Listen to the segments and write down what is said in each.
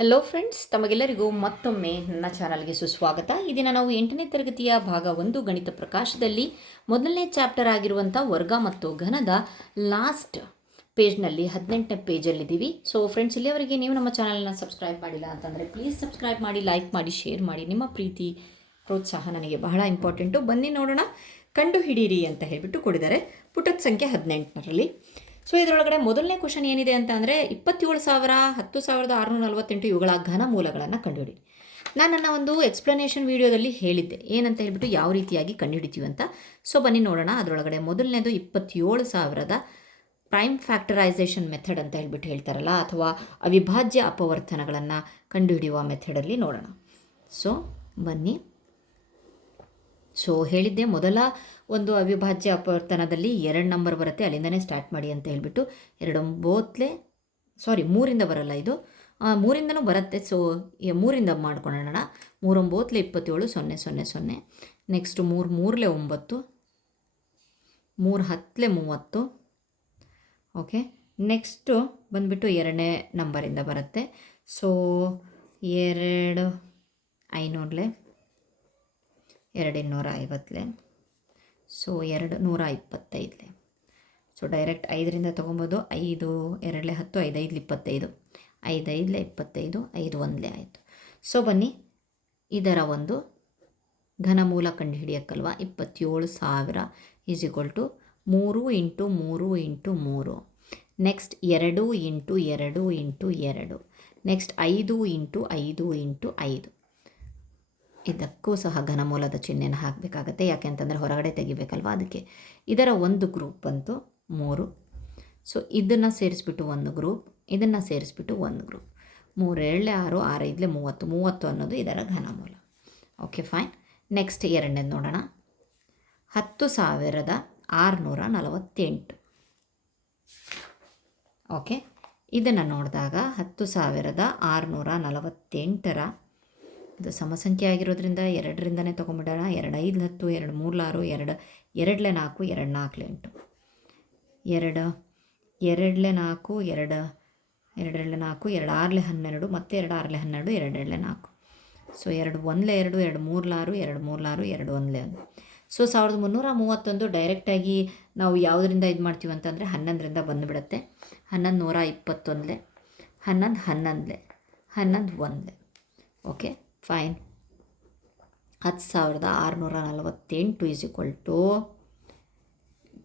Hello friends, ತಮಗೆಲ್ಲರಿಗೂ ಮತ್ತೊಮ್ಮೆ ನನ್ನ ಚಾನಲ್ಗೆ ಸುಸ್ವಾಗತ. ಈ ದಿನ ನಾವು 8ನೇ ತರಗತಿಯ ಭಾಗ 1 ಗಣಿತ ಪ್ರಕಾಶದಲ್ಲಿ ಮೊದಲನೇ ಚಾಪ್ಟರ್ ಆಗಿರುವಂಥ ವರ್ಗ ಮತ್ತು ಘನದ ಲಾಸ್ಟ್ ಪೇಜ್ನಲ್ಲಿ 18ನೇ ಪೇಜಲ್ಲಿದ್ದೀವಿ. ಸೊ ಫ್ರೆಂಡ್ಸ್, ಇಲ್ಲಿಯವರೆಗೆ ನೀವು ನಮ್ಮ ಚಾನಲ್ನ ಸಬ್ಸ್ಕ್ರೈಬ್ ಮಾಡಿಲ್ಲ ಅಂತಂದರೆ ಪ್ಲೀಸ್ ಸಬ್ಸ್ಕ್ರೈಬ್ ಮಾಡಿ, ಲೈಕ್ ಮಾಡಿ, ಶೇರ್ ಮಾಡಿ. ನಿಮ್ಮ ಪ್ರೀತಿ ಪ್ರೋತ್ಸಾಹ ನನಗೆ ಬಹಳ ಇಂಪಾರ್ಟೆಂಟು. ಬನ್ನಿ ನೋಡೋಣ. ಕಂಡು ಹಿಡೀರಿ ಅಂತ ಹೇಳಿಬಿಟ್ಟು ಕೊಡಿದ್ದಾರೆ ಪುಟದ ಸಂಖ್ಯೆ 18ರಲ್ಲಿ. ಸೊ ಇದರೊಳಗಡೆ ಮೊದಲನೇ ಕ್ವಶನ್ ಏನಿದೆ ಅಂತ ಅಂದರೆ 27,000, 10,648 ಇವುಗಳ ಘನಮೂಲಗಳನ್ನು ಕಂಡುಹಿಡಿ. ನಾನು ನನ್ನ ಒಂದು ಎಕ್ಸ್ಪ್ಲನೇಷನ್ ವಿಡಿಯೋದಲ್ಲಿ ಹೇಳಿದ್ದೆ ಏನಂತ ಹೇಳಿಬಿಟ್ಟು ಯಾವ ರೀತಿಯಾಗಿ ಕಂಡುಹಿಡಿತೀವಿ ಅಂತ. ಸೊ ಬನ್ನಿ ನೋಡೋಣ. ಅದರೊಳಗಡೆ ಮೊದಲನೇದು 27,000ದ ಪ್ರೈಮ್ ಫ್ಯಾಕ್ಟರೈಸೇಷನ್ ಮೆಥಡ್ ಅಂತ ಹೇಳ್ಬಿಟ್ಟು ಹೇಳ್ತಾರಲ್ಲ, ಅಥವಾ ಅವಿಭಾಜ್ಯ ಅಪವರ್ತನಗಳನ್ನು ಕಂಡುಹಿಡಿಯುವ ಮೆಥಡಲ್ಲಿ ನೋಡೋಣ. ಸೊ ಬನ್ನಿ. ಸೊ ಹೇಳಿದ್ದೆ ಮೊದಲ ಒಂದು ಅವಿಭಾಜ್ಯ ಅಪವರ್ತನದಲ್ಲಿ 2 ನಂಬರ್ ಬರುತ್ತೆ, ಅಲ್ಲಿಂದನೇ ಸ್ಟಾರ್ಟ್ ಮಾಡಿ ಅಂತ ಹೇಳಿಬಿಟ್ಟು. 3ರಿಂದ ಬರಲ್ಲ, ಇದು 3ರಿಂದನೂ ಬರುತ್ತೆ. ಸೊ 3ರಿಂದ ಮಾಡ್ಕೊಳ್ಳೋಣ. 3 9 27 0 0 0. ನೆಕ್ಸ್ಟ್ 3 3 9, 3 10 30. ಓಕೆ, ನೆಕ್ಸ್ಟು ಬಂದುಬಿಟ್ಟು 2ನೇ ನಂಬರಿಂದ ಬರುತ್ತೆ. So 2 500, 2 250, so 2 125. ಸೊ ಡೈರೆಕ್ಟ್ 5ರಿಂದ ತೊಗೊಬೋದು. 5 2 10, 5 5 25, 5 5 25, 5 1 ಆಯಿತು. ಸೊ ಬನ್ನಿ, ಇದರ ಒಂದು ಘನಮೂಲ ಕಂಡು ಹಿಡಿಯೋಕ್ಕಲ್ವ. 27,000 is equal to 3 × 3 × 3. Next 2 × 2 × 2. Next 5 × 5 × 5. ಇದಕ್ಕೂ ಸಹ ಘನಮೂಲದ ಚಿಹ್ನೆನ ಹಾಕಬೇಕಾಗತ್ತೆ, ಯಾಕೆ ಅಂತಂದರೆ ಹೊರಗಡೆ ತೆಗಿಬೇಕಲ್ವ, ಅದಕ್ಕೆ. ಇದರ ಒಂದು ಗ್ರೂಪ್ ಬಂತು 3. ಸೊ ಇದನ್ನು ಸೇರಿಸ್ಬಿಟ್ಟು ಒಂದು ಗ್ರೂಪ್, ಇದನ್ನು ಸೇರಿಸ್ಬಿಟ್ಟು ಒಂದು ಗ್ರೂಪ್. 3 7 6, 6 5 30, 30 ಅನ್ನೋದು ಇದರ ಘನಮೂಲ. Okay fine. ನೆಕ್ಸ್ಟ್ ಎರಡನೇದು ನೋಡೋಣ. 10,648. ಓಕೆ, ಇದನ್ನು ನೋಡಿದಾಗ 10,648ರ ಇದು ಸಮಸಂಖ್ಯೆ ಆಗಿರೋದ್ರಿಂದ 2ರಿಂದನೇ ತೊಗೊಂಬಿಡೋಣ. 2 5 10, 2 3 6, 2 2 4, 2 4 8, 2 2 4, 2 2 4, 2 6 12, ಮತ್ತೆ 2 6 12, 2 2 4. ಸೊ 2 1 2, 2 3 6, 2 3 6, 2 1 1. ಸೊ 1331 ಡೈರೆಕ್ಟಾಗಿ ನಾವು ಯಾವುದರಿಂದ ಇದು ಮಾಡ್ತೀವಿ ಅಂತಂದರೆ 11ರಿಂದ ಬಂದುಬಿಡುತ್ತೆ. 11 121, 11 11, 11 1. Okay fine. 10,648 is equal to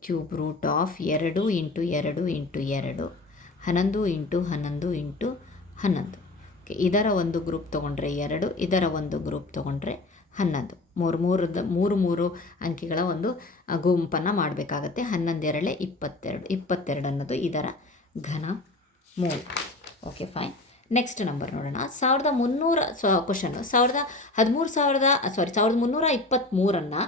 cube root of 2 × 2 × 2, 11 × 11 × 11. Okay, ಇದರ ಒಂದು ಗ್ರೂಪ್ ತೊಗೊಂಡ್ರೆ 2, ಇದರ ಒಂದು ಗ್ರೂಪ್ ತೊಗೊಂಡ್ರೆ 11. 3 ಅಂಕಿಗಳ ಒಂದು ಗುಂಪನ್ನು ಮಾಡಬೇಕಾಗತ್ತೆ. 11 2 22, 22 ಅನ್ನೋದು ಇದರ ಘನ ಮೂಲ. Okay fine. ನೆಕ್ಸ್ಟ್ ನಂಬರ್ ನೋಡೋಣ. 1300 ಕ್ವಶನು 1323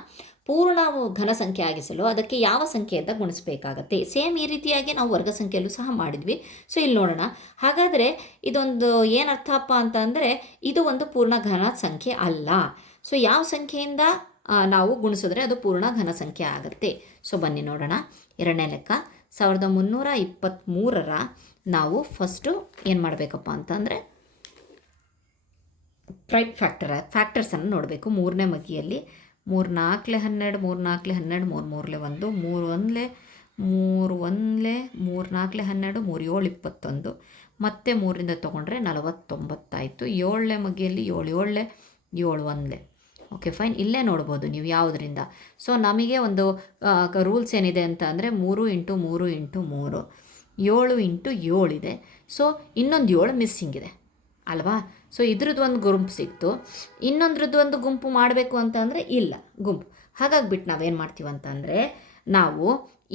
ಪೂರ್ಣ ಘನ ಸಂಖ್ಯೆ ಆಗಿಸಲು ಅದಕ್ಕೆ ಯಾವ ಸಂಖ್ಯೆಯಿಂದ ಗುಣಿಸಬೇಕಾಗತ್ತೆ. ಸೇಮ್ ಈ ರೀತಿಯಾಗಿ ನಾವು ವರ್ಗ ಸಂಖ್ಯೆಯಲ್ಲೂ ಸಹ ಮಾಡಿದ್ವಿ. ಸೊ ಇಲ್ಲಿ ನೋಡೋಣ. ಹಾಗಾದರೆ ಇದೊಂದು ಏನರ್ಥಪ್ಪ ಅಂತ ಅಂದರೆ, ಇದು ಒಂದು ಪೂರ್ಣ ಘನ ಸಂಖ್ಯೆ ಅಲ್ಲ. ಸೊ ಯಾವ ಸಂಖ್ಯೆಯಿಂದ ನಾವು ಗುಣಿಸಿದ್ರೆ ಅದು ಪೂರ್ಣ ಘನ ಸಂಖ್ಯೆ ಆಗುತ್ತೆ. ಸೊ ಬನ್ನಿ ನೋಡೋಣ. ಎರಡನೇ ಲೆಕ್ಕ 1323ರ ನಾವು ಫಸ್ಟು ಏನು ಮಾಡಬೇಕಪ್ಪ ಅಂತಂದರೆ ಪ್ರೈಮ್ ಫ್ಯಾಕ್ಟರ್ಸನ್ನು ನೋಡಬೇಕು. 3ನೇ ಮಗಿಯಲ್ಲಿ 3 4 12, 3 4 12, 3 3 1, 3 1 3 1 3 4 12, 3 7 21, ಮತ್ತು 3ರಿಂದ ತೊಗೊಂಡ್ರೆ 49 ಆಯಿತು. 7ನೇ ಮಗಿಯಲ್ಲಿ 7 7 7 1. Okay fine. ಇಲ್ಲೇ ನೋಡ್ಬೋದು ನೀವು ಯಾವುದರಿಂದ. ಸೊ ನಮಗೆ ಒಂದು ರೂಲ್ಸ್ ಏನಿದೆ ಅಂತ ಅಂದರೆ 3 × 3 × 3, 7 × 7 ಇದೆ. ಸೊ ಇನ್ನೊಂದು 7 ಮಿಸ್ಸಿಂಗ್ ಇದೆ ಅಲ್ವಾ. ಸೊ ಇದ್ರದ್ದು ಒಂದು ಗುಂಪು ಸಿಕ್ತು, ಇನ್ನೊಂದ್ರದ್ದು ಒಂದು ಗುಂಪು ಮಾಡಬೇಕು ಅಂತ ಅಂದರೆ ಇಲ್ಲ ಗುಂಪು. ಹಾಗಾಗಿಬಿಟ್ಟು ನಾವೇನು ಮಾಡ್ತೀವಿ ಅಂತಂದರೆ, ನಾವು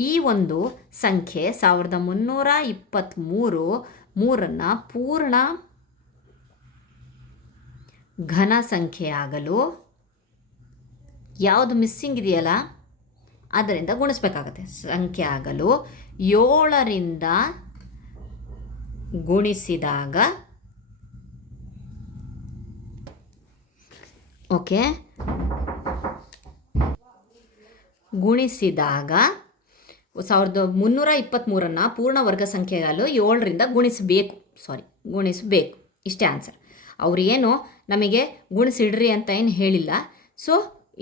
ಈ ಒಂದು ಸಂಖ್ಯೆ 1323 ಪೂರ್ಣ ಘನ ಸಂಖ್ಯೆ ಆಗಲು ಯಾವುದು ಮಿಸ್ಸಿಂಗ್ ಇದೆಯಲ್ಲ ಅದರಿಂದ ಗುಣಿಸ್ಬೇಕಾಗತ್ತೆ. ಸಂಖ್ಯೆ ಆಗಲು 7ರಿಂದ ಗುಣಿಸಿದಾಗ, ಓಕೆ, ಗುಣಿಸಿದಾಗ 1323 ಪೂರ್ಣ ವರ್ಗ ಸಂಖ್ಯೆಗಲು 7ರಿಂದ ಗುಣಿಸಬೇಕು. ಇಷ್ಟೇ ಆನ್ಸರ್. ಅವ್ರು ಏನು ನಮಗೆ ಗುಣಿಸಿಡ್ರಿ ಅಂತ ಏನು ಹೇಳಿಲ್ಲ. ಸೊ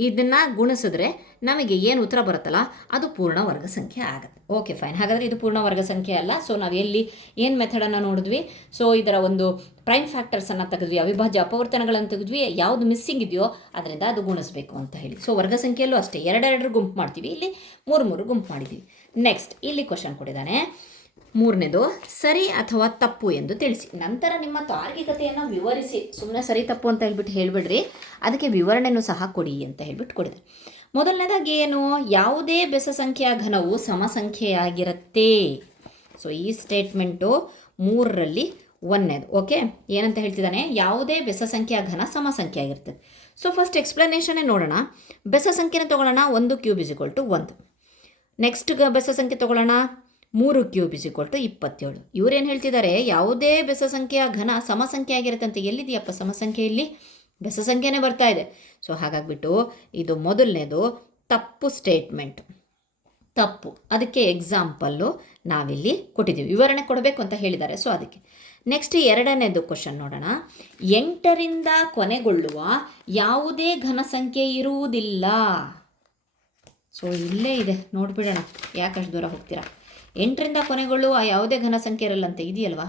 ಇದನ್ನು ಗುಣಿಸಿದ್ರೆ ನಮಗೆ ಏನು ಉತ್ತರ ಬರುತ್ತಲ್ಲ ಅದು ಪೂರ್ಣ ವರ್ಗ ಸಂಖ್ಯೆ ಆಗುತ್ತೆ. Okay fine. ಹಾಗಾದರೆ ಇದು ಪೂರ್ಣ ವರ್ಗ ಸಂಖ್ಯೆ ಅಲ್ಲ. ಸೊ ನಾವು ಎಲ್ಲಿ ಏನು ಮೆಥಡನ್ನು ನೋಡಿದ್ವಿ, ಸೊ ಇದರ ಒಂದು ಪ್ರೈಮ್ ಫ್ಯಾಕ್ಟರ್ಸನ್ನು ತೆಗೆದ್ವಿ, ಅವಿಭಾಜ್ಯ ಅಪವರ್ತನಗಳನ್ನು ತೆಗೆದ್ವಿ, ಯಾವುದು ಮಿಸ್ಸಿಂಗ್ ಇದೆಯೋ ಅದರಿಂದ ಅದು ಗುಣಿಸಬೇಕು ಅಂತ ಹೇಳಿ. ಸೊ ವರ್ಗ ಸಂಖ್ಯೆಯಲ್ಲೂ ಅಷ್ಟೇ ಎರಡೆರಡು ಗುಂಪು ಮಾಡ್ತೀವಿ, ಇಲ್ಲಿ ಮೂರು ಗುಂಪು ಮಾಡಿದ್ದೀವಿ. ನೆಕ್ಸ್ಟ್ ಇಲ್ಲಿ ಕ್ವಶನ್ ಕೊಟ್ಟಿದ್ದಾನೆ, ಮೂರನೇದು ಸರಿ ಅಥವಾ ತಪ್ಪು ಎಂದು ತಿಳಿಸಿ. ನಂತರ ನಿಮ್ಮ ತಾರ್ಕಿಕತೆಯನ್ನು ವಿವರಿಸಿ. ಸುಮ್ಮನೆ ಸರಿ ತಪ್ಪು ಅಂತ ಹೇಳ್ಬಿಟ್ಟು ಹೇಳಿಬಿಡ್ರಿ, ಅದಕ್ಕೆ ವಿವರಣೆನೂ ಸಹ ಕೊಡಿ ಅಂತ ಹೇಳ್ಬಿಟ್ಟು ಕೊಡಿದೆ. ಮೊದಲನೇದಾಗಿ ಏನು, ಯಾವುದೇ ಬೆಸ ಸಂಖ್ಯೆಯ ಘನವು ಸಮಸಂಖ್ಯೆಯಾಗಿರುತ್ತೆ. ಸೊ ಈ ಸ್ಟೇಟ್ಮೆಂಟು 3ರಲ್ಲಿ 1ನೇದು. ಓಕೆ, ಏನಂತ ಹೇಳ್ತಿದ್ದಾನೆ, ಯಾವುದೇ ಬೆಸ ಸಂಖ್ಯೆಯ ಘನ ಸಮಸಂಖ್ಯೆ ಆಗಿರ್ತದೆ. ಸೊ ಫಸ್ಟ್ ಎಕ್ಸ್ಪ್ಲನೇಷನ್ನೇ ನೋಡೋಣ. ಬೆಸ ಸಂಖ್ಯೆನ ತೊಗೊಳ್ಳೋಣ, 1 ಕ್ಯೂಬ್ = 1. ನೆಕ್ಸ್ಟ್ ಬೆಸ ಸಂಖ್ಯೆ ತೊಗೊಳ್ಳೋಣ, 3 ಕ್ಯೂಬ್ = 27. ಇವರೇನು ಹೇಳ್ತಿದ್ದಾರೆ, ಯಾವುದೇ ಬೆಸ ಸಂಖ್ಯೆಯ ಘನ ಸಮಸಂಖ್ಯೆ ಆಗಿರುತ್ತಂತೆ. ಎಲ್ಲಿದೆಯಪ್ಪ ಸಮಸಂಖ್ಯೆ? ಇಲ್ಲಿ ಬೆಸ ಸಂಖ್ಯೆನೇ ಬರ್ತಾ ಇದೆ. ಸೊ ಹಾಗಾಗಿಬಿಟ್ಟು ಇದು ಮೊದಲನೇದು ತಪ್ಪು ಸ್ಟೇಟ್ಮೆಂಟ್, ತಪ್ಪು. ಅದಕ್ಕೆ ಎಕ್ಸಾಂಪಲ್ಲು ನಾವಿಲ್ಲಿ ಕೊಟ್ಟಿದ್ದೀವಿ, ವಿವರಣೆ ಕೊಡಬೇಕು ಅಂತ ಹೇಳಿದ್ದಾರೆ. ಸೊ ಅದಕ್ಕೆ ನೆಕ್ಸ್ಟ್ ಎರಡನೇದು ಕ್ವಶನ್ ನೋಡೋಣ. 8ರಿಂದ ಕೊನೆಗೊಳ್ಳುವ ಯಾವುದೇ ಘನ ಸಂಖ್ಯೆ ಇರುವುದಿಲ್ಲ. ಸೊ ಇಲ್ಲೇ ಇದೆ, ನೋಡಿಬಿಡೋಣ, ಯಾಕಷ್ಟು ದೂರ ಹೋಗ್ತೀರಾ. 8ರಿಂದ ಕೊನೆಗೊಳ್ಳುವ ಯಾವುದೇ ಘನ ಸಂಖ್ಯೆ ಇರಲ್ಲಂತೆ. ಇದೆಯಲ್ವಾ,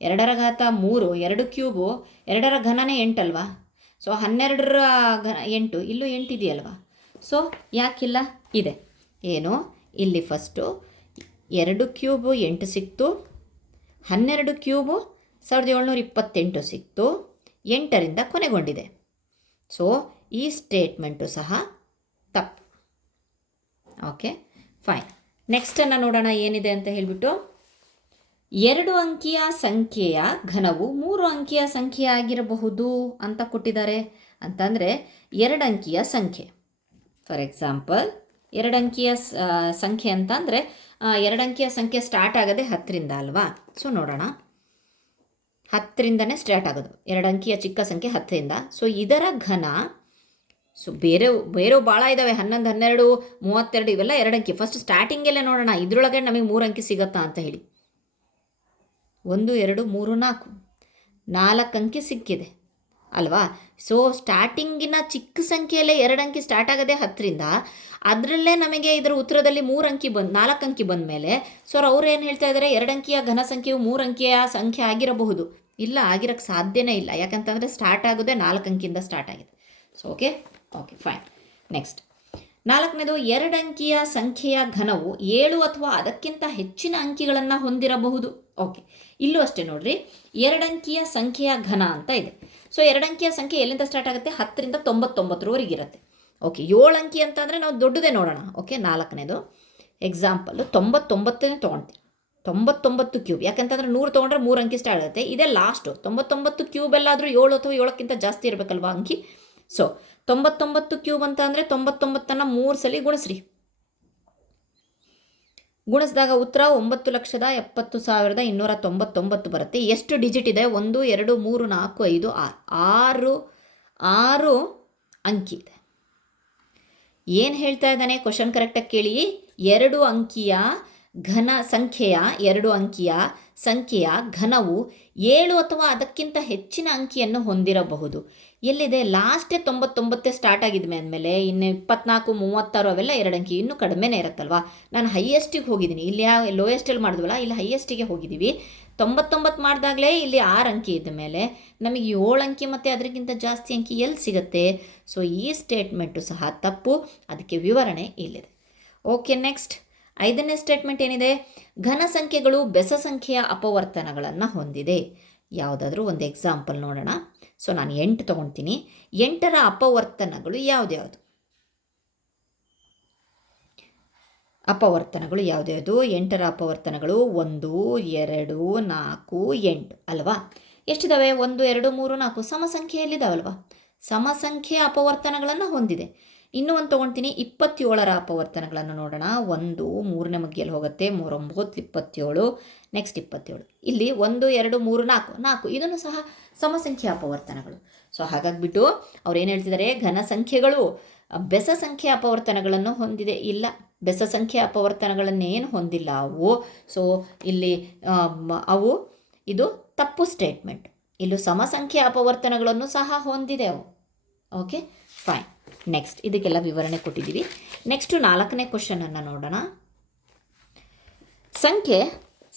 2 ರ ಘಾತ 3, 2 ಕ್ಯೂಬು, 2ರ ಘನನೇ 8 ಅಲ್ವಾ. ಸೊ 12ರ ಘನ 8, ಇಲ್ಲೂ 8 ಇದೆಯಲ್ವಾ. ಸೊ ಯಾಕಿಲ್ಲ, ಇದೆ. ಏನು, ಇಲ್ಲಿ ಫಸ್ಟು 2 ಕ್ಯೂಬು 8 ಸಿಕ್ತು, 12 ಕ್ಯೂಬು 1728 ಸಿಕ್ತು, 8ರಿಂದ ಕೊನೆಗೊಂಡಿದೆ. ಸೊ ಈ ಸ್ಟೇಟ್ಮೆಂಟು ಸಹ ತಪ್ಪು. Okay fine. ನೆಕ್ಸ್ಟನ್ನು ನೋಡೋಣ ಏನಿದೆ ಅಂತ ಹೇಳಿಬಿಟ್ಟು. 2 ಅಂಕಿಯ ಸಂಖ್ಯೆಯ ಘನವು 3 ಅಂಕಿಯ ಸಂಖ್ಯೆ ಆಗಿರಬಹುದು ಅಂತ ಕೊಟ್ಟಿದ್ದಾರೆ. ಅಂತಂದರೆ 2 ಅಂಕಿಯ ಸಂಖ್ಯೆ, ಫಾರ್ ಎಕ್ಸಾಂಪಲ್ 2 ಅಂಕಿಯ ಸಂಖ್ಯೆ ಅಂತ ಅಂದರೆ 2 ಅಂಕಿಯ ಸಂಖ್ಯೆ ಸ್ಟಾರ್ಟ್ ಆಗೋದೆ 10ರಿಂದ ಅಲ್ವಾ. ಸೊ ನೋಡೋಣ, 10ರಿಂದನೇ ಸ್ಟಾರ್ಟ್ ಆಗೋದು, 2 ಅಂಕಿಯ ಚಿಕ್ಕ ಸಂಖ್ಯೆ 10ರಿಂದ. ಸೊ ಇದರ ಘನ, ಸೊ ಬೇರೆ ಭಾಳ ಇದ್ದಾವೆ, 11, 12, 32, ಇವೆಲ್ಲ 2 ಅಂಕಿ. ಫಸ್ಟ್ ಸ್ಟಾರ್ಟಿಂಗೆಲ್ಲ ನೋಡೋಣ, ಇದರೊಳಗೆ ನಮಗೆ 3 ಅಂಕಿ ಸಿಗತ್ತಾ ಅಂತ ಹೇಳಿ. 1, 2, 3, 4 ಅಂಕಿ ಸಿಕ್ಕಿದೆ ಅಲ್ವಾ. ಸೊ ಸ್ಟಾರ್ಟಿಂಗಿನ ಚಿಕ್ಕ ಸಂಖ್ಯೆಯಲ್ಲೇ 2 ಅಂಕಿ ಸ್ಟಾರ್ಟ್ ಆಗೋದೇ 10ರಿಂದ. ಅದರಲ್ಲೇ ನಮಗೆ ಇದರ ಉತ್ತರದಲ್ಲಿ 3 ಅಂಕಿ 4 ಅಂಕಿ ಬಂದ ಮೇಲೆ ಸೊ ಅವ್ರು ಏನು ಹೇಳ್ತಾ ಇದ್ದಾರೆ, 2 ಅಂಕಿಯ ಘನ ಸಂಖ್ಯೆಯು 3 ಅಂಕಿಯ ಸಂಖ್ಯೆ ಆಗಿರಬಹುದು. ಇಲ್ಲ, ಆಗಿರೋಕ್ಕೆ ಸಾಧ್ಯನೇ ಇಲ್ಲ. ಯಾಕಂತಂದರೆ ಸ್ಟಾರ್ಟ್ ಆಗೋದೇ 4 ಅಂಕಿಯಿಂದ ಸ್ಟಾರ್ಟ್ ಆಗಿದೆ. So okay fine. ನೆಕ್ಸ್ಟ್ 4ನೇದು, 2 ಅಂಕಿಯ ಸಂಖ್ಯೆಯ ಘನವು 7 ಅಥವಾ ಅದಕ್ಕಿಂತ ಹೆಚ್ಚಿನ ಅಂಕಿಗಳನ್ನು ಹೊಂದಿರಬಹುದು. ಓಕೆ, ಇಲ್ಲೂ ಅಷ್ಟೇ ನೋಡ್ರಿ, 2 ಅಂಕಿಯ ಸಂಖ್ಯೆಯ ಘನ ಅಂತ ಇದೆ. ಸೊ 2 ಅಂಕಿಯ ಸಂಖ್ಯೆ ಎಲ್ಲಿಂದ ಸ್ಟಾರ್ಟ್ ಆಗುತ್ತೆ, 10ರಿಂದ 99ರವರೆಗೆ ಇರುತ್ತೆ. ಓಕೆ, 7 ಅಂಕಿ ಅಂತ ಅಂದರೆ ನಾವು ದೊಡ್ಡದೇ ನೋಡೋಣ. ಓಕೆ, 4ನೇದು ಎಕ್ಸಾಂಪಲ್ಲು 99ನೇ ತೊಗೊಳ್ತೀವಿ. 99 ಕ್ಯೂಬ್, ಯಾಕಂತಂದರೆ 100 ತೊಗೊಂಡ್ರೆ 3 ಅಂಕಿ ಸ್ಟಾರ್ಟ್ ಆಗುತ್ತೆ. ಇದೇ ಲಾಸ್ಟು 99 ಕ್ಯೂಬ್ ಎಲ್ಲಾದರೂ 7 ಅಥವಾ 7ಕ್ಕಿಂತ ಜಾಸ್ತಿ ಇರಬೇಕಲ್ವಾ ಅಂಕಿ. ಸೊ 99 ಕ್ಯೂಬ್ ಅಂತ ಅಂದರೆ 99ನ್ನು 3 ಸಲ ಗುಣಿಸ್ರಿ. ಗುಣಿಸಿದಾಗ ಉತ್ತರ 9,70,299 ಬರುತ್ತೆ. ಎಷ್ಟು ಡಿಜಿಟ್ ಇದೆ, 1, 2, 3, 4, 5, 6 ಅಂಕಿ ಇದೆ. ಏನು ಹೇಳ್ತಾ ಇದ್ದಾನೆ ಕ್ವಶನ್ ಕರೆಕ್ಟಾಗಿ ಕೇಳಿ. 2 ಅಂಕಿಯ ಸಂಖ್ಯೆಯ ಘನವು 7 ಅಥವಾ ಅದಕ್ಕಿಂತ ಹೆಚ್ಚಿನ ಅಂಕಿಯನ್ನು ಹೊಂದಿರಬಹುದು. ಎಲ್ಲಿದೆ, ಲಾಸ್ಟೇ 99 ಸ್ಟಾರ್ಟ್ ಆಗಿದ್ಮೆ ಅಂದಮೇಲೆ ಇನ್ನು 24, 36 ಅವೆಲ್ಲ 2 ಅಂಕಿ, ಇನ್ನೂ ಕಡಿಮೆನೇ ಇರುತ್ತಲ್ವ. ನಾನು ಹೈಯೆಸ್ಟಿಗೆ ಹೋಗಿದ್ದೀನಿ, ಇಲ್ಲಿ ಲೋಯೆಸ್ಟಲ್ಲಿ ಮಾಡಿದ್ವಲ್ಲ, ಇಲ್ಲಿ ಹೈಯೆಸ್ಟಿಗೆ ಹೋಗಿದ್ದೀವಿ. 99 ಮಾಡಿದಾಗಲೇ ಇಲ್ಲಿ 6 ಅಂಕಿ ಇದ್ದ ಮೇಲೆ ನಮಗೆ 7 ಅಂಕಿ ಮತ್ತು ಅದಕ್ಕಿಂತ ಜಾಸ್ತಿ ಅಂಕಿ ಎಲ್ಲಿ ಸಿಗುತ್ತೆ. ಸೊ ಈ ಸ್ಟೇಟ್ಮೆಂಟು ಸಹ ತಪ್ಪು, ಅದಕ್ಕೆ ವಿವರಣೆ ಇಲ್ಲಿದೆ. ಓಕೆ, ನೆಕ್ಸ್ಟ್ 5ನೇ ಸ್ಟೇಟ್ಮೆಂಟ್ ಏನಿದೆ, ಘನ ಸಂಖ್ಯೆಗಳು ಬೆಸ ಸಂಖ್ಯೆಯ ಅಪವರ್ತನಗಳನ್ನು ಹೊಂದಿದೆ. ಯಾವುದಾದ್ರೂ ಒಂದು ಎಕ್ಸಾಂಪಲ್ ನೋಡೋಣ. ಸೊ ನಾನು 8 ತೊಗೊಳ್ತೀನಿ. 8ರ ಅಪವರ್ತನಗಳು ಯಾವ್ದ್ಯಾವುದು? 8ರ ಅಪವರ್ತನಗಳು 1, 2, 4, 8 ಅಲ್ವಾ. ಎಷ್ಟಿದ್ದಾವೆ, 1, 2, 3, 4 ಸಮಸಂಖ್ಯೆಯಲ್ಲಿದ್ದಾವಲ್ವಾ. ಸಮಸಂಖ್ಯೆಯ ಅಪವರ್ತನಗಳನ್ನು ಹೊಂದಿದೆ. ಇನ್ನೂ ಒಂದು ತೊಗೊಳ್ತೀನಿ, 27ರ ಅಪವರ್ತನಗಳನ್ನು ನೋಡೋಣ. 1 3ನೇ ಮಗ್ಗಿಯಲ್ಲಿ ಹೋಗುತ್ತೆ, 3, 9, 27, ನೆಕ್ಸ್ಟ್ 27. ಇಲ್ಲಿ 1, 2, 3, 4 ಇದನ್ನು ಸಹ ಸಮಸಂಖ್ಯೆಯ ಅಪವರ್ತನಗಳು. ಸೊ ಹಾಗಾಗಿಬಿಟ್ಟು ಅವ್ರು ಏನು ಹೇಳ್ತಿದ್ದಾರೆ, ಘನ ಸಂಖ್ಯೆಗಳು ಬೆಸ ಸಂಖ್ಯೆಯ ಅಪವರ್ತನಗಳನ್ನು ಹೊಂದಿದೆ. ಇಲ್ಲ, ಬೆಸ ಸಂಖ್ಯೆಯ ಅಪವರ್ತನಗಳನ್ನೇನು ಹೊಂದಿಲ್ಲ ಅವು. ಸೊ ಇಲ್ಲಿ ಇದು ತಪ್ಪು ಸ್ಟೇಟ್ಮೆಂಟ್. ಇಲ್ಲೂ ಸಮಸಂಖ್ಯೆ ಅಪವರ್ತನಗಳನ್ನು ಸಹ ಹೊಂದಿದೆ ಅವು. Okay fine. ನೆಕ್ಸ್ಟ್ ಇದಕ್ಕೆಲ್ಲ ವಿವರಣೆ ಕೊಟ್ಟಿದ್ದೀವಿ. ನೆಕ್ಸ್ಟು 4ನೇ ಕ್ವಶನನ್ನು ನೋಡೋಣ. ಸಂಖ್ಯೆ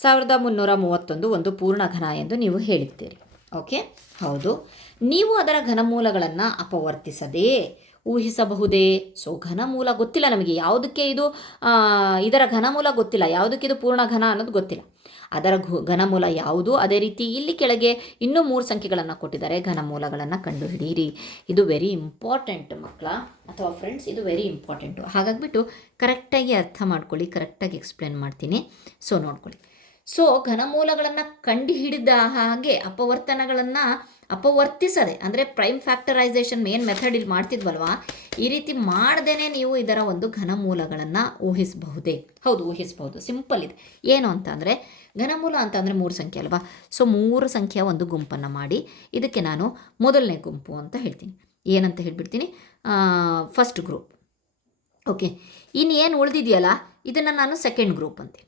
1331 ಒಂದು ಪೂರ್ಣ ಘನ ಎಂದು ನೀವು ಹೇಳಿದ್ದೀರಿ. ಓಕೆ, ಹೌದು. ನೀವು ಅದರ ಘನಮೂಲಗಳನ್ನು ಅಪವರ್ತಿಸದೆ ಊಹಿಸಬಹುದೇ? ಸೊ ಘನಮೂಲ ಗೊತ್ತಿಲ್ಲ ನಮಗೆ, ಯಾವುದಕ್ಕೆ ಇದು ಇದರ ಘನಮೂಲ ಗೊತ್ತಿಲ್ಲ, ಯಾವುದಕ್ಕೆ ಇದು ಪೂರ್ಣ ಘನ ಅನ್ನೋದು ಗೊತ್ತಿಲ್ಲ. ಅದರ ಘನಮೂಲ ಯಾವುದು? ಅದೇ ರೀತಿ ಇಲ್ಲಿ ಕೆಳಗೆ ಇನ್ನೂ 3 ಸಂಖ್ಯೆಗಳನ್ನು ಕೊಟ್ಟಿದ್ದಾರೆ, ಘನಮೂಲಗಳನ್ನು ಕಂಡುಹಿಡಿಯಿರಿ. ಇದು ವೆರಿ ಇಂಪಾರ್ಟೆಂಟ್ ಮಕ್ಕಳ ಅಥವಾ ಫ್ರೆಂಡ್ಸ್, ಇದು ವೆರಿ ಇಂಪಾರ್ಟೆಂಟು. ಹಾಗಾಗಿಬಿಟ್ಟು ಕರೆಕ್ಟಾಗಿ ಅರ್ಥ ಮಾಡ್ಕೊಳ್ಳಿ, ಕರೆಕ್ಟಾಗಿ ಎಕ್ಸ್ಪ್ಲೇನ್ ಮಾಡ್ತೀನಿ. ಸೊ ನೋಡ್ಕೊಳ್ಳಿ. ಸೊ ಘನಮೂಲಗಳನ್ನು ಕಂಡುಹಿಡಿದ ಹಾಗೆ ಅಪವರ್ತನಗಳನ್ನು ಅಪವರ್ತಿಸದೆ, ಅಂದರೆ ಪ್ರೈಮ್ ಫ್ಯಾಕ್ಟರೈಸೇಷನ್ ಮೇನ್ ಮೆಥಡ್ ಇಲ್ಲಿ ಮಾಡ್ತಿದ್ವಲ್ವಾ, ಈ ರೀತಿ ಮಾಡ್ದೇ ನೀವು ಇದರ ಒಂದು ಘನಮೂಲಗಳನ್ನು ಊಹಿಸಬಹುದೇ? ಹೌದು, ಊಹಿಸಬಹುದು. ಸಿಂಪಲ್ ಇದೆ. ಏನು ಅಂತಂದರೆ ಘನಮೂಲ ಅಂತಂದರೆ 3 ಸಂಖ್ಯೆ ಅಲ್ವಾ. ಸೊ 3 ಸಂಖ್ಯೆಯ ಒಂದು ಗುಂಪನ್ನು ಮಾಡಿ, ಇದಕ್ಕೆ ನಾನು ಮೊದಲನೇ ಗುಂಪು ಅಂತ ಹೇಳ್ತೀನಿ. ಏನಂತ ಹೇಳ್ಬಿಡ್ತೀನಿ? First group. ಓಕೆ, ಇನ್ನು ಏನು ಉಳಿದಿದೆಯಲ್ಲ ಇದನ್ನು ನಾನು ಸೆಕೆಂಡ್ ಗ್ರೂಪ್ ಅಂತೀನಿ.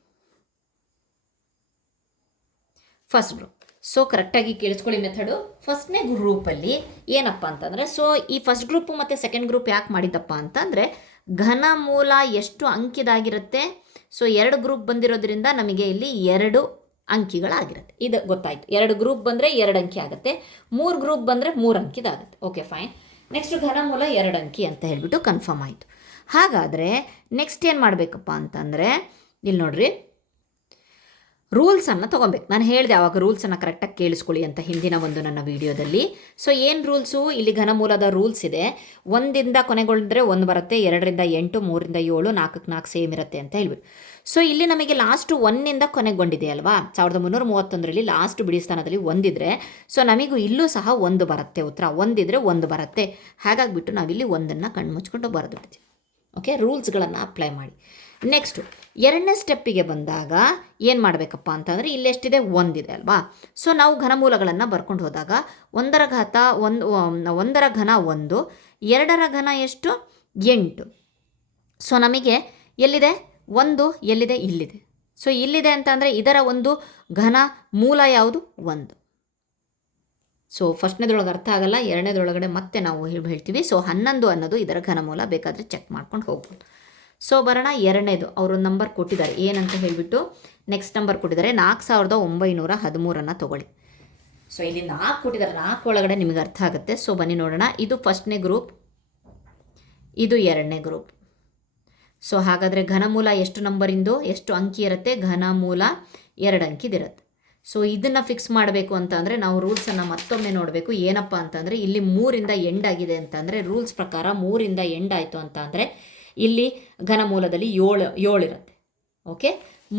First group. ಸೊ ಕರೆಕ್ಟಾಗಿ ಕೇಳಿಸ್ಕೊಳ್ಳಿ ಮೆಥಡು. ಫಸ್ಟ್ನೇ ಗ್ರೂಪಲ್ಲಿ ಏನಪ್ಪ ಅಂತಂದರೆ, ಸೊ ಈ ಫಸ್ಟ್ ಗ್ರೂಪು ಮತ್ತು ಸೆಕೆಂಡ್ ಗ್ರೂಪ್ ಯಾಕೆ ಮಾಡಿದ್ದಪ್ಪ ಅಂತಂದರೆ, ಘನಮೂಲ ಎಷ್ಟು ಅಂಕಿದಾಗಿರುತ್ತೆ. ಸೊ 2 ಗ್ರೂಪ್ ಬಂದಿರೋದ್ರಿಂದ ನಮಗೆ ಇಲ್ಲಿ 2 ಅಂಕಿಗಳಾಗಿರುತ್ತೆ. ಇದು ಗೊತ್ತಾಯಿತು. 2 ಗ್ರೂಪ್ ಬಂದರೆ 2 ಅಂಕಿ ಆಗುತ್ತೆ, 3 ಗ್ರೂಪ್ ಬಂದರೆ 3 ಅಂಕಿದಾಗುತ್ತೆ. Okay fine. ನೆಕ್ಸ್ಟ್ ಘನಮೂಲ 2 ಅಂಕಿ ಅಂತ ಹೇಳಿಬಿಟ್ಟು ಕನ್ಫರ್ಮ್ ಆಯಿತು. ಹಾಗಾದರೆ ನೆಕ್ಸ್ಟ್ ಏನು ಮಾಡಬೇಕಪ್ಪ ಅಂತಂದರೆ, ಇಲ್ಲಿ ನೋಡ್ರಿ, ರೂಲ್ಸನ್ನು ತೊಗೊಬೇಕು. ನಾನು ಹೇಳಿದೆ ಆವಾಗ ರೂಲ್ಸನ್ನು ಕರೆಕ್ಟಾಗಿ ಕೇಳಿಸ್ಕೊಳ್ಳಿ ಅಂತ ಹಿಂದಿನ ಒಂದು ನನ್ನ ವೀಡಿಯೋದಲ್ಲಿ. ಸೊ ಏನು ರೂಲ್ಸು? ಇಲ್ಲಿ ಘನಮೂಲದ ರೂಲ್ಸ್ ಇದೆ. 1ರಿಂದ ಕೊನೆಗೊಂಡ್ರೆ 1 ಬರುತ್ತೆ, 2ರಿಂದ 8, 3ರಿಂದ 7, 4ಕ್ಕೆ 4 ಸೇಮ್ ಇರುತ್ತೆ ಅಂತ ಹೇಳ್ಬಿಟ್ಟು. ಸೊ ಇಲ್ಲಿ ನಮಗೆ ಲಾಸ್ಟು 1ನಿಂದ ಕೊನೆಗೊಂಡಿದೆ ಅಲ್ವಾ. 1331ರಲ್ಲಿ ಲಾಸ್ಟ್ ಬಿಡಿ ಸ್ಥಾನದಲ್ಲಿ 1 ಇದ್ದರೆ, ಸೊ ನಮಗೂ ಇಲ್ಲೂ ಸಹ 1 ಬರುತ್ತೆ. ಉತ್ತರ 1 ಇದ್ದರೆ 1 ಬರುತ್ತೆ. ಹಾಗಾಗಿಬಿಟ್ಟು ನಾವಿಲ್ಲಿ 1ಅನ್ನು ಕಣ್ಣು ಮುಚ್ಕೊಂಡು ಬರೆದು ಬಿಡ್ತೀವಿ. ಓಕೆ, ರೂಲ್ಸ್ಗಳನ್ನು ಅಪ್ಲೈ ಮಾಡಿ. ನೆಕ್ಸ್ಟು 2ನೇ ಸ್ಟೆಪ್ಪಿಗೆ ಬಂದಾಗ ಏನು ಮಾಡಬೇಕಪ್ಪ ಅಂತಂದರೆ, ಇಲ್ಲೆಷ್ಟಿದೆ? 1 ಇದೆ ಅಲ್ವಾ. ಸೊ ನಾವು ಘನಮೂಲಗಳನ್ನು ಬರ್ಕೊಂಡು ಹೋದಾಗ 1ರ ಘಾತ 1ರ ಘನ 1, 2ರ ಘನ ಎಷ್ಟು? 8. ಸೊ ನಮಗೆ ಎಲ್ಲಿದೆ 1? ಎಲ್ಲಿದೆ? ಇಲ್ಲಿದೆ. ಸೊ ಇಲ್ಲಿದೆ ಅಂತ ಅಂದರೆ ಇದರ ಒಂದು ಘನ ಮೂಲ ಯಾವುದು? 1. ಸೊ ಫಸ್ಟ್ನೇದ್ರೊಳಗೆ ಅರ್ಥ ಆಗಲ್ಲ, 2ನೇದ್ರೊಳಗಡೆ ಮತ್ತೆ ನಾವು ಹೇಳ್ತೀವಿ. ಸೊ 11 ಅನ್ನೋದು ಇದರ ಘನಮೂಲ. ಬೇಕಾದರೆ ಚೆಕ್ ಮಾಡ್ಕೊಂಡು ಹೋಗ್ಬೋದು. ಸೊ ಬರೋಣ 2ನೇದು. ಅವರು ನಂಬರ್ ಕೊಟ್ಟಿದ್ದಾರೆ, ಏನಂತ ಹೇಳಿಬಿಟ್ಟು ನೆಕ್ಸ್ಟ್ ನಂಬರ್ ಕೊಟ್ಟಿದ್ದಾರೆ. 4913 ತೊಗೊಳ್ಳಿ. ಸೊ ಇಲ್ಲಿ 4 ಕೊಟ್ಟಿದ್ದಾರೆ, 4 ಒಳಗಡೆ ನಿಮಗೆ ಅರ್ಥ ಆಗುತ್ತೆ. ಸೊ ಬನ್ನಿ ನೋಡೋಣ. ಇದು ಫಸ್ಟ್ನೇ ಗ್ರೂಪ್, ಇದು 2ನೇ ಗ್ರೂಪ್. ಸೊ ಹಾಗಾದರೆ ಘನಮೂಲ ಎಷ್ಟು ನಂಬರಿಂದು ಎಷ್ಟು ಅಂಕಿ ಇರುತ್ತೆ? ಘನಮೂಲ 2 ಅಂಕಿದಿರುತ್ತೆ. ಸೊ ಇದನ್ನು ಫಿಕ್ಸ್ ಮಾಡಬೇಕು ಅಂತ ಅಂದರೆ ನಾವು ರೂಲ್ಸನ್ನು ಮತ್ತೊಮ್ಮೆ ನೋಡಬೇಕು. ಏನಪ್ಪ ಅಂತಂದರೆ, ಇಲ್ಲಿ 3ರಿಂದ ಎಂಡ್ ಆಗಿದೆ ಅಂತಂದರೆ, ರೂಲ್ಸ್ ಪ್ರಕಾರ 3ರಿಂದ ಎಂಡ್ ಆಯಿತು ಅಂತ ಅಂದರೆ ಇಲ್ಲಿ ಘನಮೂಲದಲ್ಲಿ 7 ಇರುತ್ತೆ. ಓಕೆ,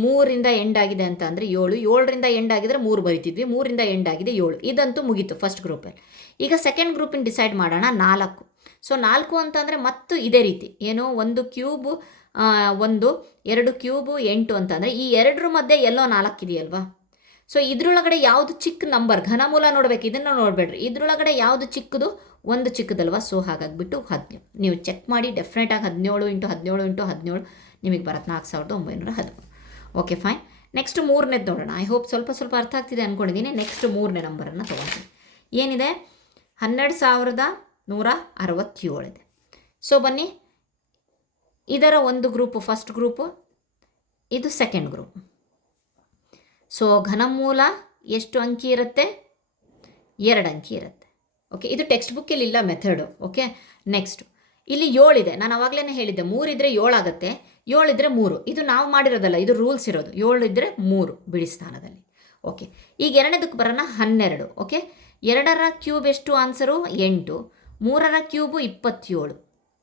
3ರಿಂದ ಎಂಡ್ ಆಗಿದೆ ಅಂತ ಅಂದರೆ 7, 7ರಿಂದ ಎಂಡ್ ಆಗಿದ್ರೆ 3 ಬರಿತಿದ್ವಿ, 3ರಿಂದ ಎಂಡ್ ಆಗಿದೆ 7. ಇದಂತೂ ಮುಗೀತು ಫಸ್ಟ್ ಗ್ರೂಪಲ್ಲಿ. ಈಗ ಸೆಕೆಂಡ್ ಗ್ರೂಪಿನ ಡಿಸೈಡ್ ಮಾಡೋಣ. 4. ಸೊ 4 ಅಂತಂದರೆ ಮತ್ತು ಇದೇ ರೀತಿ ಏನು, 1 ಕ್ಯೂಬ್ 1, 2 ಕ್ಯೂಬ್ 8 ಅಂತಂದರೆ ಈ 2ರ ಮಧ್ಯೆ ಎಲ್ಲೋ 4 ಇದೆಯಲ್ವಾ. ಸೊ ಇದ್ರೊಳಗಡೆ ಯಾವುದು ಚಿಕ್ಕ ನಂಬರ್? ಘನಮೂಲ ನೋಡಬೇಕು, ಇದನ್ನು ನೋಡಬೇಡ್ರಿ. ಇದ್ರೊಳಗಡೆ ಯಾವುದು ಚಿಕ್ಕದು? 1 ಚಿಕ್ಕದಲ್ವಾ. ಸೊ ಹಾಗಾಗಿಬಿಟ್ಟು 17 ನೀವು ಚೆಕ್ ಮಾಡಿ. ಡೆಫಿನೆಟಾಗಿ 17 × 17 × 17 ನಿಮಗೆ ಬರುತ್ತೆ 4913. Okay fine. ನೆಕ್ಸ್ಟ್ 3ನೇದು ನೋಡೋಣ. ಐ ಹೋಪ್ ಸ್ವಲ್ಪ ಅರ್ಥ ಆಗ್ತಿದೆ ಅಂದ್ಕೊಂಡಿದ್ದೀನಿ. ನೆಕ್ಸ್ಟ್ 3ನೇ ನಂಬರನ್ನು ತೊಗೊಳ್ತೀನಿ. ಏನಿದೆ? 12167 ಇದೆ. ಸೊ ಬನ್ನಿ, ಇದರ ಒಂದು ಗ್ರೂಪು ಫಸ್ಟ್ ಗ್ರೂಪು, ಇದು ಸೆಕೆಂಡ್ ಗ್ರೂಪ್. ಸೊ ಘನಮೂಲ ಎಷ್ಟು ಅಂಕಿ ಇರುತ್ತೆ? 2 ಅಂಕಿ ಇರುತ್ತೆ. ಓಕೆ, ಇದು ಟೆಕ್ಸ್ಟ್ ಬುಕ್ಕಲ್ಲಿ ಇಲ್ಲ ಮೆಥಡು. ಓಕೆ, ನೆಕ್ಸ್ಟು ಇಲ್ಲಿ 7 ಇದೆ. ನಾನು ಆವಾಗಲೇ ಹೇಳಿದ್ದೆ 3 ಇದ್ದರೆ 7 ಆಗುತ್ತೆ, 7 ಇದ್ದರೆ 3. ಇದು ನಾವು ಮಾಡಿರೋದಲ್ಲ, ಇದು ರೂಲ್ಸ್ ಇರೋದು. 7 ಇದ್ದರೆ 3 ಬಿಡಿ ಸ್ಥಾನದಲ್ಲಿ. ಓಕೆ, ಈಗ 2ನೇದಕ್ಕೆ ಬರೋಣ. 12. ಓಕೆ, 2ರ ಕ್ಯೂಬ್ ಎಷ್ಟು? ಆನ್ಸರು 8. 3ರ ಕ್ಯೂಬು 27.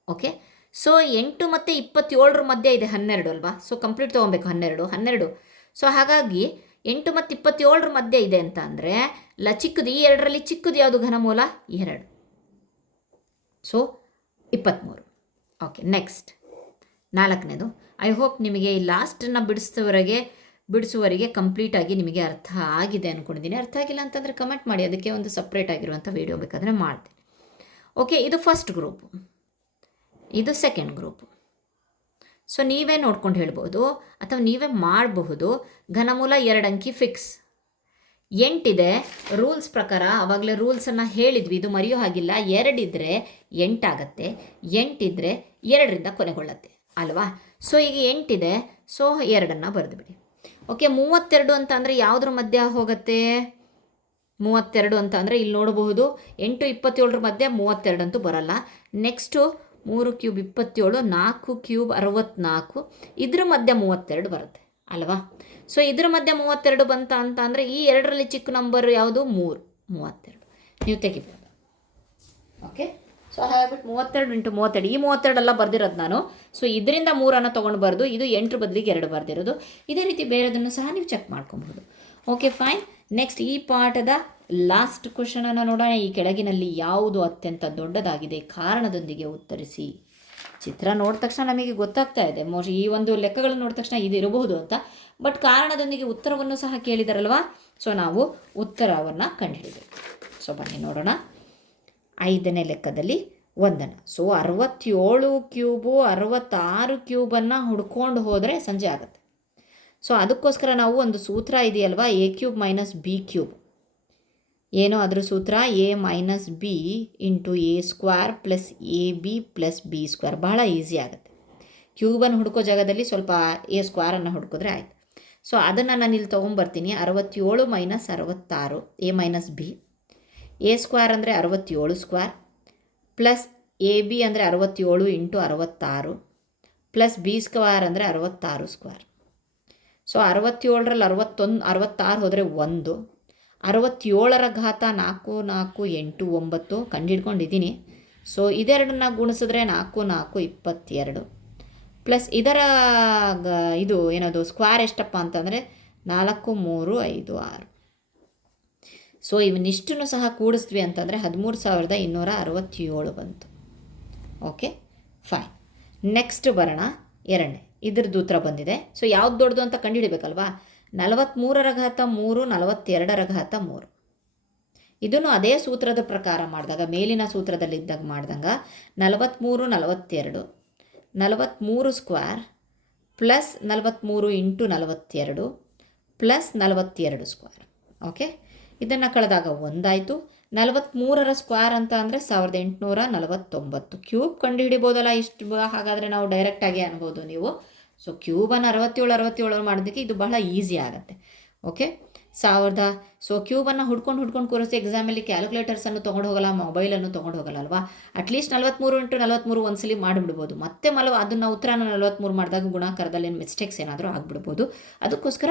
ಓಕೆ, ಸೊ 8 ಮತ್ತು 27ರ ಮಧ್ಯೆ ಇದೆ 12 ಅಲ್ವಾ. ಸೊ ಕಂಪ್ಲೀಟ್ ತೊಗೊಬೇಕು. 12. ಸೊ ಹಾಗಾಗಿ 8 ಮತ್ತು 27ರ ಮಧ್ಯೆ ಇದೆ ಅಂತ ಅಂದರೆ ಚಿಕ್ಕದು, ಈ 2ರಲ್ಲಿ ಚಿಕ್ಕದು ಯಾವುದು? ಘನಮೂಲ 2. ಸೊ 23. ಓಕೆ, ನೆಕ್ಸ್ಟ್ 4ನೇದು. ಐ ಹೋಪ್ ನಿಮಗೆ ಈ ಲಾಸ್ಟನ್ನು ಬಿಡಿಸುವವರೆಗೆ ಕಂಪ್ಲೀಟಾಗಿ ನಿಮಗೆ ಅರ್ಥ ಆಗಿದೆ ಅಂದ್ಕೊಂಡಿದ್ದೀನಿ. ಅರ್ಥ ಆಗಿಲ್ಲ ಅಂತಂದರೆ ಕಮೆಂಟ್ ಮಾಡಿ, ಅದಕ್ಕೆ ಒಂದು ಸಪ್ರೇಟ್ ಆಗಿರುವಂಥ ವೀಡಿಯೋ ಬೇಕಾದರೆ ಮಾಡ್ತೀನಿ. ಓಕೆ, ಇದು ಫಸ್ಟ್ ಗ್ರೂಪು, ಇದು ಸೆಕೆಂಡ್ ಗ್ರೂಪು. ಸೊ ನೀವೇ ನೋಡ್ಕೊಂಡು ಹೇಳ್ಬೋದು ಅಥವಾ ನೀವೇ ಮಾಡಬಹುದು. ಘನಮೂಲ 2 ಅಂಕಿ ಫಿಕ್ಸ್. ಎಂಟಿದೆ, ರೂಲ್ಸ್ ಪ್ರಕಾರ ಆವಾಗಲೇ ರೂಲ್ಸನ್ನು ಹೇಳಿದ್ವಿ, ಇದು ಮರೆಯೋ ಹಾಗಿಲ್ಲ. 2 ಇದ್ದರೆ 8 ಆಗುತ್ತೆ, 8 ಇದ್ದರೆ 2ರಿಂದ ಕೊನೆಗೊಳ್ಳುತ್ತೆ ಅಲ್ವಾ. ಸೊ ಈಗ 8 ಇದೆ, ಸೊ 2 ಬರೆದುಬಿಡಿ. ಓಕೆ, 32 ಅಂತ ಅಂದರೆ ಯಾವುದ್ರ ಮಧ್ಯ ಹೋಗುತ್ತೆ? 32 ಅಂತ ಅಂದರೆ ಇಲ್ಲಿ ನೋಡಬಹುದು 8 27 ಮಧ್ಯೆ 32 ಅಂತೂ ಬರಲ್ಲ. ನೆಕ್ಸ್ಟು 3 ಕ್ಯೂಬ್ 27, 4 ಕ್ಯೂಬ್ 64, ಇದ್ರ ಮಧ್ಯೆ 32 ಬರುತ್ತೆ ಅಲ್ವಾ. ಸೊ ಇದ್ರ ಮಧ್ಯೆ 32 ಬಂತ ಅಂತ ಅಂದರೆ ಈ ಎರಡರಲ್ಲಿ ಚಿಕ್ಕ ನಂಬರ್ ಯಾವುದು? 32 ನೀವು ತೆಗಿಬೋದು. ಓಕೆ, ಸೊ ಹಾಗಾಗ್ಬಿಟ್ಟು 32 ಇಂಟು 32, ಈ 32 ಎಲ್ಲ ಬರ್ದಿರೋದು ನಾನು. ಸೊ ಇದರಿಂದ 3 ತೊಗೊಂಡು ಬರ್ದು, ಇದು 8 ಬದಲಿಗೆ 2 ಬರ್ದಿರೋದು. ಇದೇ ರೀತಿ ಬೇರೆದನ್ನು ಸಹ ನೀವು ಚೆಕ್ ಮಾಡ್ಕೊಬಹುದು. Okay fine. ನೆಕ್ಸ್ಟ್ ಈ ಪಾಠದ ಲಾಸ್ಟ್ ಕ್ವಶನನ್ನು ನೋಡೋಣ. ಈ ಕೆಳಗಿನಲ್ಲಿ ಯಾವುದು ಅತ್ಯಂತ ದೊಡ್ಡದಾಗಿದೆ? ಕಾರಣದೊಂದಿಗೆ ಉತ್ತರಿಸಿ. ಚಿತ್ರ ನೋಡಿದ ತಕ್ಷಣ ನಮಗೆ ಗೊತ್ತಾಗ್ತಾ ಇದೆ, ಈ ಒಂದು ಲೆಕ್ಕಗಳನ್ನು ನೋಡಿದ ತಕ್ಷಣ ಇದು ಇರಬಹುದು ಅಂತ. ಬಟ್ ಕಾರಣದೊಂದಿಗೆ ಉತ್ತರವನ್ನು ಸಹ ಕೇಳಿದಾರಲ್ವಾ, ಸೊ ನಾವು ಉತ್ತರವನ್ನು ಕಂಡುಹಿಡಿಬೇಕು. ಸೊ ಬನ್ನಿ ನೋಡೋಣ. 5ನೇ ಲೆಕ್ಕದಲ್ಲಿ 1. ಸೊ 67 ಕ್ಯೂಬು 66 ಕ್ಯೂಬನ್ನು ಹುಡ್ಕೊಂಡು ಹೋದರೆ ಸಂಜೆ ಆಗುತ್ತೆ. ಸೊ ಅದಕ್ಕೋಸ್ಕರ ನಾವು ಒಂದು ಸೂತ್ರ ಇದೆಯಲ್ವಾ, A cube minus B cube. ಏನೋ ಅದ್ರ ಸೂತ್ರ? A minus B into A square plus A B plus B square. ಬಹಳ ಈಸಿ ಆಗುತ್ತೆ. ಕ್ಯೂಬನ್ನು ಹುಡ್ಕೋ ಜಾಗದಲ್ಲಿ ಸ್ವಲ್ಪ ಎ ಸ್ಕ್ವೇರನ್ನು ಹುಡ್ಕಿದ್ರೆ ಆಯಿತು. ಸೊ ಅದನ್ನು ನಾನು ಇಲ್ಲಿ ತೊಗೊಂಬರ್ತೀನಿ. 67 minus 66 A minus B. A square ಅಂದರೆ 67 ಸ್ಕ್ವೇರ್ ಪ್ಲಸ್ ಎ ಬಿ ಅಂದರೆ 67 ಇಂಟು 66 ಪ್ಲಸ್ ಬಿ ಸ್ಕ್ವೇರ್ ಅಂದರೆ 66 ಸ್ಕ್ವೇರ್. ಸೊ 67ರಲ್ಲಿ 66 ಹೋದರೆ 1, 67ರ ಘಾತ 4 4 8 9 ಕಂಡುಹಿಡ್ಕೊಂಡಿದ್ದೀನಿ. ಸೊ ಇದೆರಡನ್ನ ಗುಣಿಸಿದ್ರೆ 4 4 22 ಪ್ಲಸ್ ಇದರ ಇದು ಏನದು ಸ್ಕ್ವೇರ್ ಎಷ್ಟಪ್ಪ ಅಂತಂದರೆ 4 3 5 6. ಸೊ ಇವನ್ನಿಷ್ಟನ್ನು ಸಹ ಕೂಡಿಸ್ದ್ವಿ ಅಂತಂದರೆ 13,267 ಬಂತು. Okay fine. ನೆಕ್ಸ್ಟ್ ಬರೋಣ 2ನೇ. ಇದ್ರದ್ದು ಉತ್ತರ ಬಂದಿದೆ. ಸೊ ಯಾವ್ದು ದೊಡ್ಡದು ಅಂತ ಕಂಡುಹಿಡಬೇಕಲ್ವಾ. 43ರ ಘಾತ 3 42ರ ಘಾತ 3. ಇದನ್ನು ಅದೇ ಸೂತ್ರದ ಪ್ರಕಾರ ಮಾಡಿದಾಗ, ಮೇಲಿನ ಸೂತ್ರದಲ್ಲಿದ್ದಾಗ ಮಾಡಿದಾಗ 43 42 43 square plus 43 into 42 plus 42 square. Okay, ಇದನ್ನು ಕಳೆದಾಗ 1 ಆಯಿತು. 43ರ ಸ್ಕ್ವೇರ್ ಅಂತ ಅಂದರೆ 1849. ಕ್ಯೂಬ್ ಕಂಡುಹಿಡಿಬೋದಲ್ಲ ಇಷ್ಟು. ಹಾಗಾದರೆ ನಾವು ಡೈರೆಕ್ಟಾಗಿ ಅನ್ಬೋದು ನೀವು. ಸೊ ಕ್ಯೂಬನ್ನು 67 ಮಾಡೋದಕ್ಕೆ ಇದು ಬಹಳ ಈಸಿ ಆಗುತ್ತೆ. ಓಕೆ, 1000. ಸೊ ಕ್ಯೂಬನ್ನು ಹುಡ್ಕೊಂಡು ಕೂರಿಸಿ ಎಕ್ಸಾಮಲ್ಲಿ ಕ್ಯಾಲ್ಕುಲೇಟರ್ಸನ್ನು ತೊಗೊಂಡು ಹೋಗಲ್ಲ, ಮೊಬೈಲನ್ನು ತೊಗೊಂಡು ಹೋಗಲ್ಲ ಅಲ್ವಾ. ಅಟ್ಲೀಸ್ಟ್ 43 ಇಂಟು 43 ಒಂದ್ಸಲಿ ಮಾಡಿಬಿಡ್ಬೋದು. ಮತ್ತೆ ಅದನ್ನು ಉತ್ತರನ 43 ಮಾಡಿದಾಗ ಗುಣಾಕಾರದಲ್ಲಿ ಮಿಸ್ಟೇಕ್ಸ್ ಏನಾದರೂ ಆಗಿಬಿಡ್ಬೋದು. ಅದಕ್ಕೋಸ್ಕರ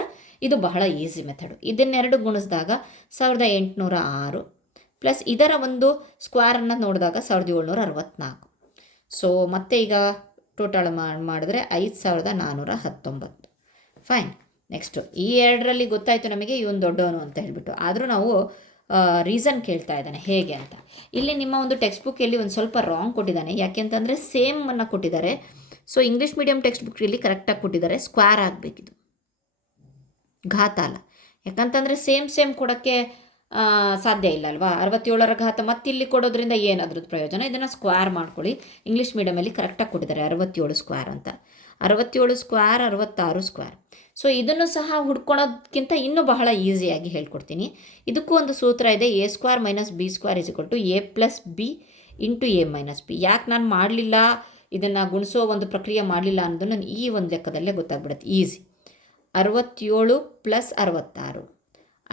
ಇದು ಬಹಳ ಈಸಿ ಮೆಥಡು. ಇದನ್ನೆರಡು ಗುಣಿಸಿದಾಗ 1806 ಪ್ಲಸ್ ಇದರ ಒಂದು ಸ್ಕ್ವೇರನ್ನು ನೋಡಿದಾಗ 1764. ಸೊ ಮತ್ತೆ ಈಗ ಟೋಟಲ್ ಮಾಡಿದ್ರೆ 5419. ಫೈನ್. ನೆಕ್ಸ್ಟು ಈ ಎರಡರಲ್ಲಿ ಗೊತ್ತಾಯಿತು ನಮಗೆ ಇವನು ದೊಡ್ಡವನು ಅಂತ ಹೇಳಿಬಿಟ್ಟು. ಆದರೂ ನಾವು ರೀಸನ್ ಕೇಳ್ತಾ ಇದ್ದಾನೆ ಹೇಗೆ ಅಂತ. ಇಲ್ಲಿ ನಿಮ್ಮ ಒಂದು ಟೆಕ್ಸ್ಟ್ ಬುಕ್ಕಲ್ಲಿ ಒಂದು ಸ್ವಲ್ಪ ರಾಂಗ್ ಕೊಟ್ಟಿದ್ದಾನೆ. ಯಾಕೆಂತಂದರೆ ಸೇಮನ್ನು ಕೊಟ್ಟಿದ್ದಾರೆ. ಸೊ ಇಂಗ್ಲೀಷ್ ಮೀಡಿಯಂ ಟೆಕ್ಸ್ಟ್ ಬುಕ್ಕಲ್ಲಿ ಕರೆಕ್ಟಾಗಿ ಕೊಟ್ಟಿದ್ದಾರೆ. ಸ್ಕ್ವೇರ್ ಆಗಬೇಕಿದು, ಘಾತ ಅಲ್ಲ. ಯಾಕಂತಂದರೆ ಸೇಮ್ ಕೊಡೋಕ್ಕೆ ಸಾಧ್ಯ ಇಲ್ಲ ಅಲ್ವಾ. 67ರ ಘಾತ ಮತ್ತಿಲ್ಲಿ ಕೊಡೋದ್ರಿಂದ ಏನಾದ್ರದ್ದು ಪ್ರಯೋಜನ? ಇದನ್ನು ಸ್ಕ್ವೇರ್ ಮಾಡ್ಕೊಳ್ಳಿ. ಇಂಗ್ಲೀಷ್ ಮೀಡಿಯಮಲ್ಲಿ ಕರೆಕ್ಟಾಗಿ ಕೊಟ್ಟಿದ್ದಾರೆ 67 ಸ್ಕ್ವೇರ್ ಅಂತ. 67 ಸ್ಕ್ವೇರ್ 66 ಸ್ಕ್ವೇರ್. ಸೊ ಇದನ್ನು ಸಹ ಹುಡ್ಕೊಳೋದಕ್ಕಿಂತ ಇನ್ನೂ ಬಹಳ ಈಸಿಯಾಗಿ ಹೇಳ್ಕೊಡ್ತೀನಿ. ಇದಕ್ಕೂ ಒಂದು ಸೂತ್ರ ಇದೆ. A square minus b square is equal to a plus b into a minus b. ಯಾಕೆ ನಾನು ಮಾಡಲಿಲ್ಲ, ಇದನ್ನು ಗುಣಿಸೋ ಒಂದು ಪ್ರಕ್ರಿಯೆ ಮಾಡಲಿಲ್ಲ ಅನ್ನೋದನ್ನು ಈ ಒಂದು ಲೆಕ್ಕದಲ್ಲೇ ಗೊತ್ತಾಗ್ಬಿಡುತ್ತೆ. ಈಸಿ. 67 plus 66,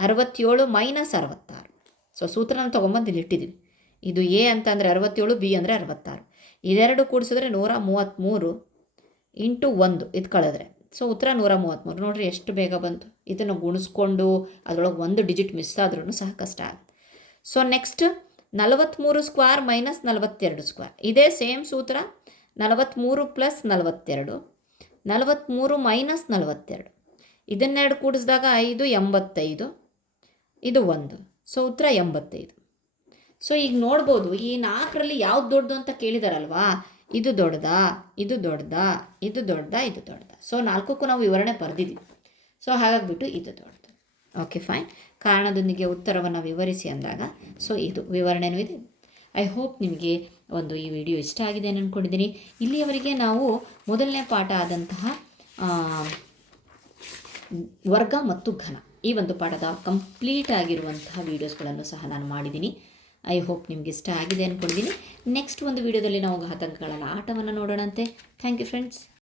67 minus 66. ಸೊ ಸೂತ್ರನ ತೊಗೊಂಬಂದು ಇಲ್ಲಿ ಇಟ್ಟಿದ್ದೀವಿ. ಇದು ಎ ಅಂತ ಅಂದರೆ 67, ಬಿ ಅಂದರೆ 66. ಇದೆರಡು ಕೂಡಿಸಿದ್ರೆ 133 ಇಂಟು 1 ಇದು ಕಳೆದ್ರೆ ಸೊ ಉತ್ತರ 133. ನೋಡಿರಿ ಎಷ್ಟು ಬೇಗ ಬಂತು. ಇದನ್ನು ಗುಣಿಸ್ಕೊಂಡು ಅದರೊಳಗೆ ಒಂದು ಡಿಜಿಟ್ ಮಿಸ್ ಆದ್ರೂ ಸಹ ಕಷ್ಟ ಆಗುತ್ತೆ. So next 43 square minus 42 square. ಇದೇ ಸೇಮ್ ಸೂತ್ರ. 43 ಪ್ಲಸ್ 42, 43 ಮೈನಸ್ 42. ಇದನ್ನೆರಡು ಕೂಡಿಸಿದಾಗ 5 85, ಇದು 1. ಸೊ ಉತ್ತರ 85. ಸೊ ಈಗ ನೋಡ್ಬೋದು ಈ 4ರಲ್ಲಿ ಯಾವ್ದು ದೊಡ್ಡದು ಅಂತ ಕೇಳಿದಾರಲ್ವಾ. ಇದು ದೊಡ್ಡದಾ, ಇದು ದೊಡ್ಡದಾ, ಇದು ದೊಡ್ಡದಾ, ಇದು ದೊಡ್ಡದಾ. ಸೊ 4ಕ್ಕೂ ನಾವು ವಿವರಣೆ ಬರೆದಿದ್ದೀವಿ. ಸೊ ಹಾಗಾಗಿಬಿಟ್ಟು ಇದು ದೊಡ್ಡದು. Okay fine. ಕಾರಣದೊಂದಿಗೆ ಉತ್ತರವನ್ನು ವಿವರಿಸಿ ಅಂದಾಗ ಸೊ ಇದು ವಿವರಣೆನೂ ಇದೆ. ಐ ಹೋಪ್ ನಿಮಗೆ ಒಂದು ಈ ವಿಡಿಯೋ ಇಷ್ಟ ಆಗಿದೆ ಅಂತ ಅಂದ್ಕೊಂಡಿದ್ದೀನಿ. ಇಲ್ಲಿಯವರೆಗೆ ನಾವು ಮೊದಲನೇ ಪಾಠ ಆದಂತಹ ವರ್ಗ ಮತ್ತು ಘನ ಈ ಒಂದು ಪಾಠದ ಕಂಪ್ಲೀಟ್ ಆಗಿರುವಂತಹ ವೀಡಿಯೋಸ್ಗಳನ್ನು ಸಹ ನಾನು ಮಾಡಿದ್ದೀನಿ. ಐ ಹೋಪ್ ನಿಮ್ಗೆ ಇಷ್ಟ ಆಗಿದೆ ಅಂದ್ಕೊಂಡಿದ್ದೀನಿ. ನೆಕ್ಸ್ಟ್ ಒಂದು ವೀಡಿಯೋದಲ್ಲಿ ನಾವು ಘಾತಾಂಕಗಳ ಆಟವನ್ನು ನೋಡೋಣಂತೆ. Thank you friends.